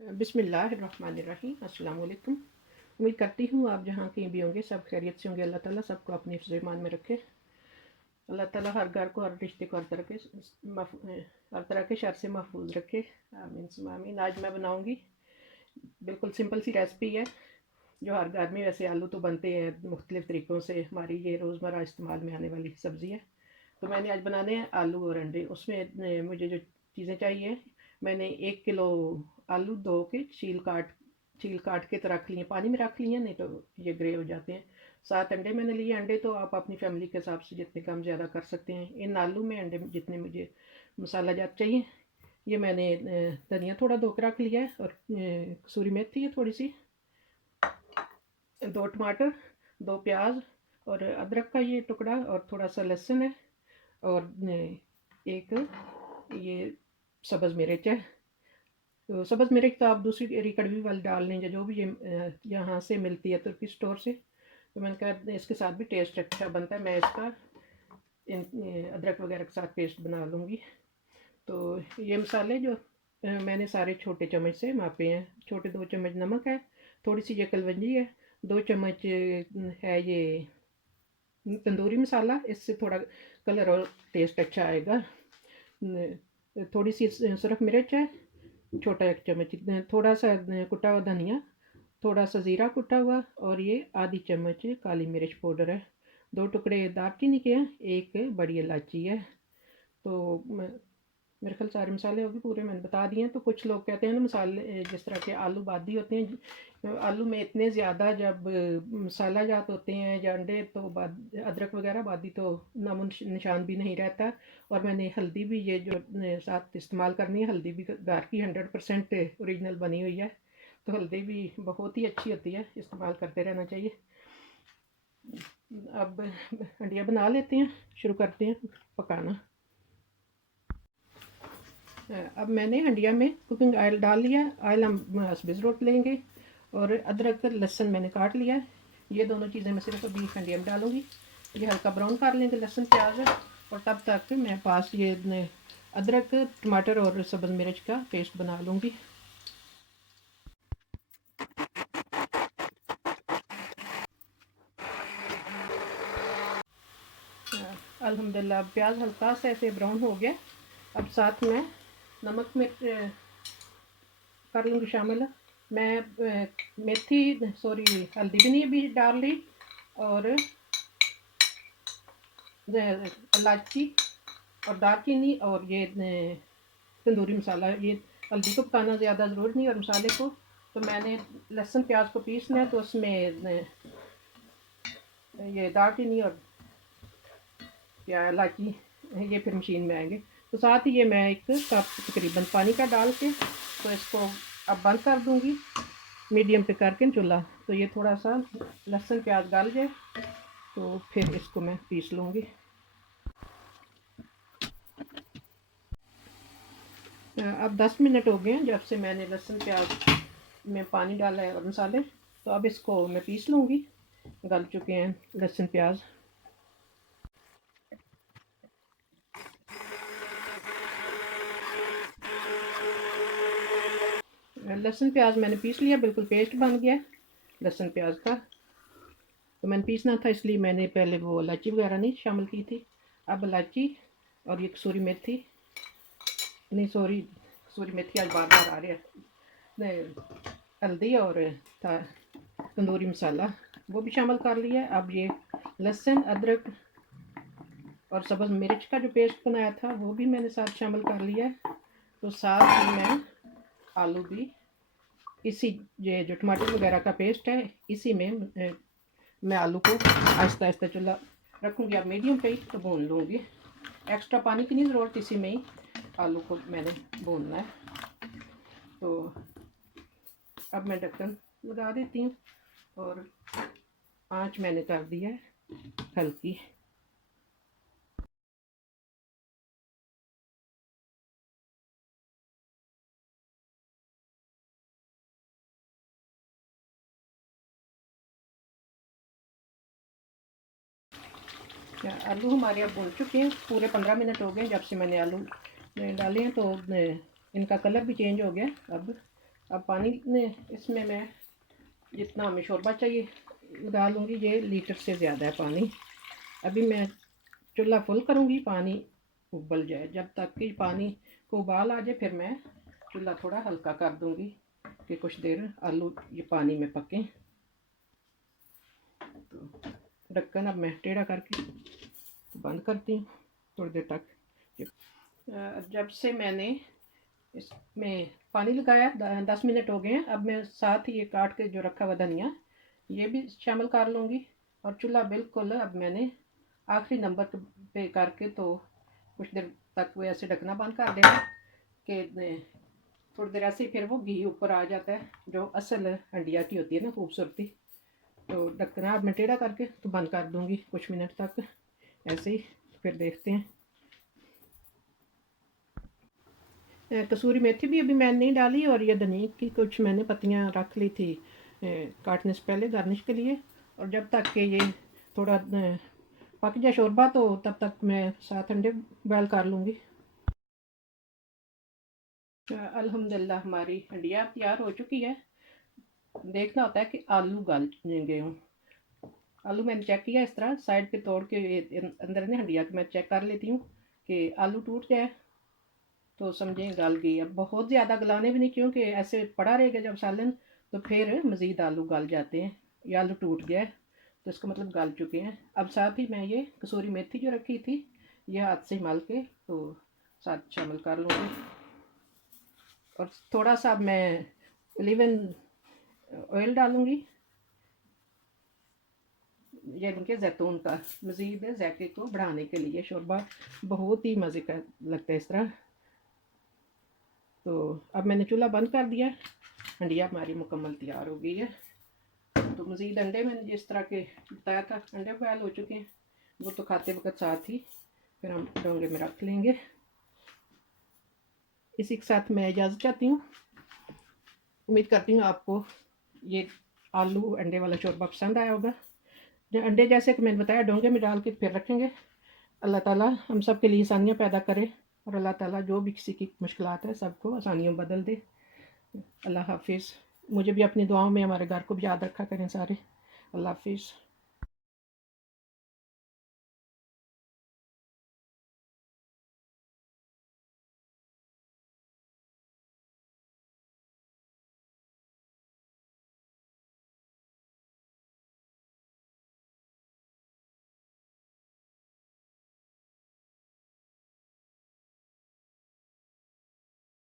बिस्मिल्लाहिर्रहमानिर्रहीम। अस्सलाम वालेकुम। उम्मीद करती हूँ आप जहाँ कहीं भी होंगे सब खैरियत से होंगे। अल्लाह ताला सबको अपनी हिफ्ज़-ए-ईमान में रखे। अल्लाह ताला हर घर को, हर रिश्ते को, हर तरह के शर से महफूज रखे। आमीन सुम्मा आमीन। आज मैं बनाऊँगी बिल्कुल सिंपल सी रेसिपी है जो हर घर में, वैसे आलू तो बनते हैं मुख्तलिफ़ तरीक़ों से, हमारी ये रोज़मर्रा इस्तेमाल में आने वाली सब्ज़ी है। तो मैंने आज बनाने हैं आलू और अंडे। उसमें मुझे जो चीज़ें चाहिए, मैंने 1 किलो आलू धो के छील काट के तो रख लिए, पानी में रख लिए, नहीं तो ये ग्रे हो जाते हैं। 7 अंडे मैंने लिए। अंडे तो आप अपनी फैमिली के हिसाब से जितने कम ज़्यादा कर सकते हैं। इन आलू में अंडे में जितने मुझे मसाला जात चाहिए, ये मैंने धनिया थोड़ा धो के रख लिया है, और कसूरी मेथी है थोड़ी सी, 2 टमाटर, 2 प्याज, और अदरक का ये टुकड़ा, और थोड़ा सा लहसुन है, और एक ये सब्ज़ मिर्च है। तो सब्ज़ मिर्च तो आप दूसरी कड़वी वाली डाल लेंगे, जो भी ये यहाँ से मिलती है तुर्की स्टोर से। तो मैंने कहा इसके साथ भी टेस्ट अच्छा बनता है, मैं इसका अदरक वगैरह के साथ पेस्ट बना लूँगी। तो ये मसाले जो मैंने सारे छोटे चम्मच से मापे हैं। छोटे 2 चम्मच नमक है, थोड़ी सी ये कलवंजी है, 2 चम्मच है ये तंदूरी मसाला, इससे थोड़ा कलर और टेस्ट अच्छा आएगा। थोड़ी सी सिर्फ मिर्च है, छोटा 1 चम्मच, थोड़ा सा कुटा हुआ धनिया, थोड़ा सा ज़ीरा कुटा हुआ, और ये आधी चम्मच काली मिर्च पाउडर है। 2 टुकड़े दालचीनी के हैं, 1 बड़ी इलायची है। तो मेरे ख्याल सारे मसाले अभी पूरे मैंने बता दिए हैं। तो कुछ लोग कहते हैं ना, मसाले जिस तरह के आलू बादी होते हैं, आलू में इतने ज़्यादा जब मसाला जात होते हैं या अंडे, तो अदरक वगैरह बादी तो नामो निशान भी नहीं रहता। और मैंने हल्दी भी ये जो साथ इस्तेमाल करनी है, हल्दी भी घर की 100% ओरिजिनल बनी हुई है। तो हल्दी भी बहुत ही अच्छी होती है, इस्तेमाल करते रहना चाहिए। अब हंडिया बना लेते हैं, शुरू करते हैं पकाना। अब मैंने हंडिया में कुकिंग ऑयल डाल लिया। ऑयल हम हसबे ज़रूरत लेंगे, और अदरक लहसुन मैंने काट लिया। ये दोनों चीज़ें मैं सिर्फ अभी हंडिया में डालूँगी। ये हल्का ब्राउन कर लेंगे लहसुन प्याज, और तब तक मैं पास ये अदरक टमाटर और सब्ज़ मिर्च का पेस्ट बना लूँगी। अल्हम्दुलिल्लाह प्याज हल्का सा ऐसे ब्राउन हो गया। अब साथ में नमक में कर लूँगी शामिल। मैं मेथी, सॉरी, हल्दी भी नहीं अभी डाल ली, और इलायची और दालचीनी, और ये तंदूरी मसाला। ये हल्दी को पकाना ज़्यादा ज़रूरी नहीं, और मसाले को तो मैंने लहसुन प्याज को पीसना है, तो उसमें ये दालचीनी और या इलायची ये फिर मशीन में आएंगे। तो साथ ही ये मैं 1 कप तकरीबन पानी का डाल के, तो इसको अब बंद कर दूँगी मीडियम पे करके चूल्हा। तो ये थोड़ा सा लहसुन प्याज गल जाए, तो फिर इसको मैं पीस लूँगी। अब 10 मिनट हो गए हैं जब से मैंने लहसुन प्याज में पानी डाला है और मसाले। तो अब इसको मैं पीस लूँगी। गल चुके हैं लहसुन प्याज। लहसुन प्याज मैंने पीस लिया, बिल्कुल पेस्ट बन गया लहसुन प्याज का। तो मैंने पीसना था, इसलिए मैंने पहले वो इलायची वगैरह नहीं शामिल की थी। अब इलायची और ये कसूरी मेथी, नहीं सॉरी, कसूरी मेथी आज बार बार आ रही है, हल्दी और था तंदूरी मसाला, वो भी शामिल कर लिया। अब ये लहसुन अदरक और सब्ज़ मिर्च का जो पेस्ट बनाया था, वो भी मैंने साथ शामिल कर लिया। तो साथ ही मैं आलू भी इसी, ये जो टमाटर वगैरह का पेस्ट है, इसी में मैं आलू को आहिस्ता आहिस्ता चूल्हा रखूँगी, अब मीडियम पे ही तो भून लूँगी। एक्स्ट्रा पानी की नहीं ज़रूरत, इसी में ही आलू को मैंने भूनना है। तो अब मैं ढक्कन लगा देती हूँ, और आँच मैंने कर दी है हल्की। आलू हमारे अब भून चुके हैं, पूरे 15 मिनट हो गए जब से मैंने आलू डाले हैं। तो इनका कलर भी चेंज हो गया। अब अब पानी इसमें मैं जितना हमें शोरबा चाहिए डालूँगी, ये लीटर से ज़्यादा है पानी। अभी मैं चूल्हा फुल करूँगी, पानी उबल जाए। जब तक कि पानी को उबाल आ जाए फिर मैं चूल्हा थोड़ा हल्का कर दूँगी कि कुछ देर आलू ये पानी में पकें। तो ढक्कन अब मैं टेढ़ा करके बंद करती हूँ थोड़ी देर तक। जब से मैंने इसमें पानी लगाया 10 मिनट हो गए हैं। अब मैं साथ ही ये काट के जो रखा हुआ धनिया ये भी शामिल कर लूँगी। और चूल्हा बिल्कुल अब मैंने आखिरी नंबर पे करके तो कुछ देर तक वो ऐसे ढकना बंद कर देना कि थोड़ी देर ऐसे फिर वो घी ऊपर आ जाता है, जो असल हंडिया की होती है ना खूबसूरती। तो ढकना अब मैं टेढ़ा करके तो बंद कर दूँगी कुछ मिनट तक ऐसे ही। फिर देखते हैं। कसूरी मेथी भी अभी मैंने नहीं डाली, और ये धनिया की कुछ मैंने पत्तियां रख ली थी काटने से पहले गार्निश के लिए। और जब तक कि ये थोड़ा पक जाए शोरबा तो तब तक मैं 7 अंडे बॉयल कर लूँगी। अल्हम्दुलिल्लाह हमारी हंडिया तैयार हो चुकी है। देखना होता है कि आलू गल गए हों। आलू मैंने चेक किया इस तरह साइड पे तोड़ के अंदर ने हंडिया के मैं चेक कर लेती हूँ कि आलू टूट जाए तो समझें गल गई। अब बहुत ज़्यादा गलाने भी नहीं, क्योंकि ऐसे पड़ा रहेगा जब सालन तो फिर मज़ीद आलू गल जाते हैं। ये आलू टूट गया है तो इसका मतलब गल चुके हैं। अब साथ ही मैं ये कसूरी मेथी जो रखी थी ये हाथ से मल के तो साथ शामिल कर लूँगी। और थोड़ा सा मैं ओलिवन ऑयल डालूँगी, यानी कि जैतून का, मज़ीद जायके को बढ़ाने के लिए। शोरबा बहुत ही मज़े का लगता है इस तरह। तो अब मैंने चूल्हा बंद कर दिया, हंडिया हमारी मुकम्मल तैयार हो गई है। तो मज़ीद अंडे मैंने जिस तरह के बताया था अंडे बॉयल हो चुके हैं, वो तो खाते वक्त साथ ही फिर हम डोंगे में रख लेंगे। इसी के साथ मैं इजाज़त चाहती हूँ। उम्मीद करती हूँ आपको ये आलू अंडे वाला शोरबा पसंद आया होगा। जो अंडे जैसे कि मैंने बताया डोंगे में डाल के फिर रखेंगे। अल्लाह ताला हम सब के लिए आसानियाँ पैदा करे, और अल्लाह ताला जो भी किसी की मुश्किलात है सबको आसानियों बदल दे। अल्लाह हाफिज़। मुझे भी अपनी दुआओं में हमारे घर को भी याद रखा करें सारे। अल्लाह हाफिज़।